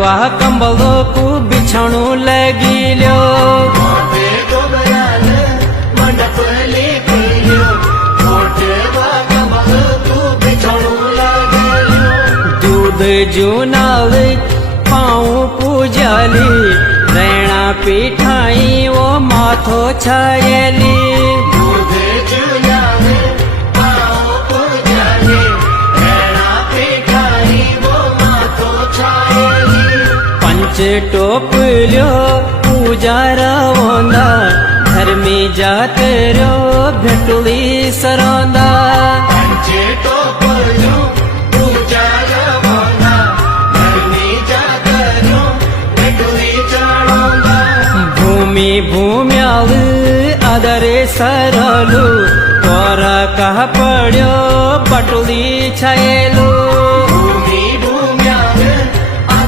वाह कंबलो को बिछाणु लगिलो दूध जूनाल पाँव पूजली रेणा पीठाई वो माथो छायली टोपल्यो पूजा रवोंदा धर्मी जातरो भेटुली सरोंदा पूजा रवोंदा धर्मी जातरो भेटुली चढ़ोंदा भूमि भूम्याल आदरे सरलु तोरा कह पड़ो पटुली छाये